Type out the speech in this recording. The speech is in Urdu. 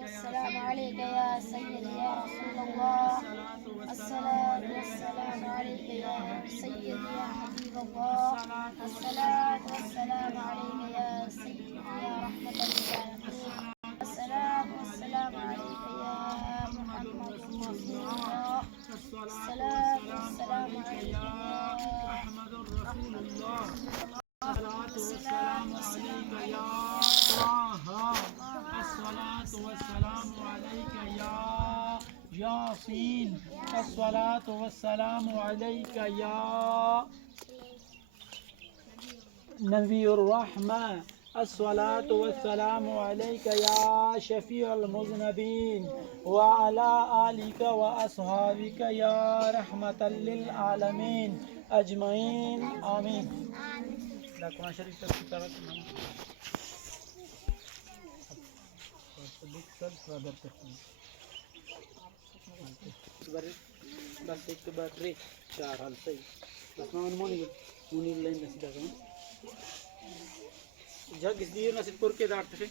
والسلام عليك يا سيدي يا رسول الله. الصلاة والسلام عليك يا سيدي يا حبيب الله. الصلاة والسلام عليك يا سيدي يا رحمة للعالمين. الصلاة والسلام عليك يا محمد رسول الله. الصلاة والسلام عليك يا محمد رسول الله. الصلاة والسلام عليك يا طه. الصلاة والسلام عليك يا ياسين. الصلاة والسلام عليك يا نبي الرحمة. الصلاة والسلام عليك يا شفيع المذنبين وعلى آلك وأصحابك يا رحمة للعالمين أجمعين آمين. قرآن شریف کا تلاوت بس ایک بار ری چار حال صحیح بس مان مونی مونی لين نسيت جاك دير نسيت كوركي دارت في